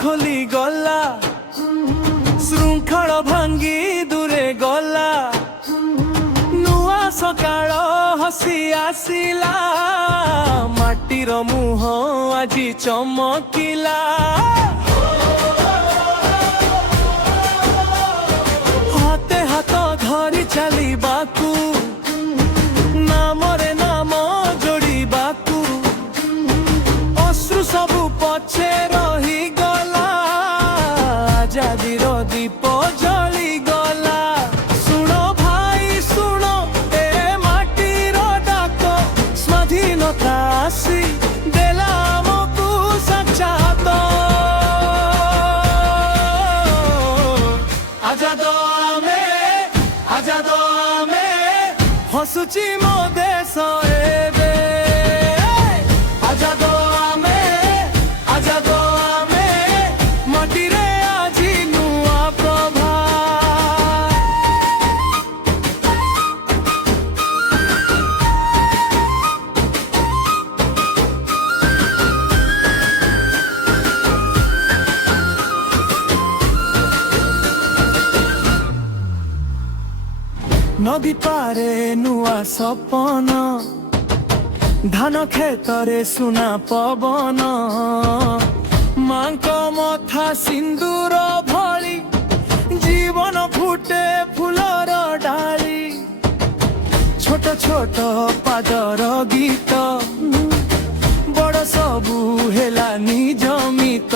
खोली गला श्रृंखल भांगी दूरे गला नुआ सकाळ हसी आसिला माटीर मुह आजी चमकिला हाते हाथ धरी चलिबाकू नामरे नाम जोड़िबाकू अश्रु सबु पछे रही गला आजादीर दीप जली गला सुनो भाई सुनो ए माटीर डाक स्वाधीनता आसी देला आमकू साक्षात आजाद आमे हसुची मो देश एबे आजाद आमे माटीरे आजी नुआ प्रभा नदी पारे नुआ सपन धान खेतरे सुना पवन मांक मथा सिंदूर भली जीवन फुटे फुलर डाली छोट छोट पादर गीत बड़ सबू हेला निजमित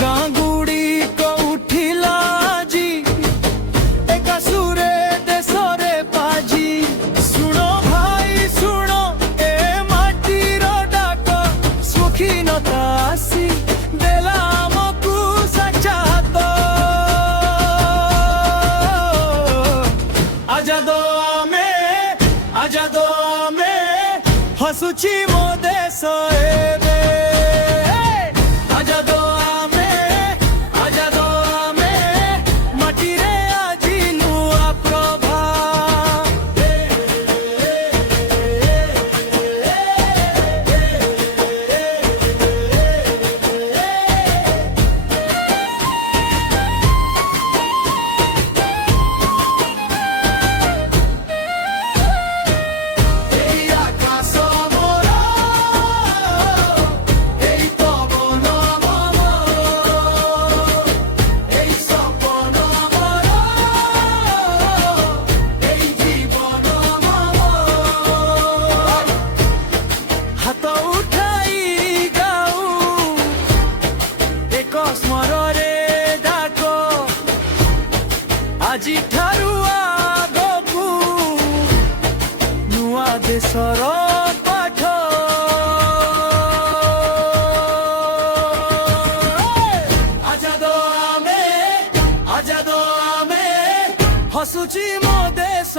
गाँ गुड़ी को उठिला जी एक सुरे देशरे पाजी सुनो भाई सुनो ए माटीर डाक सुखीनता आसी देला आमकू साक्षात आजाद आमे हसुची मो देश एबे आजाद आमे माटीरे आजी नुआ प्रभा আজি ठारू आगकू नुआ देशर पाठ आजाद आमे हसुची मो देश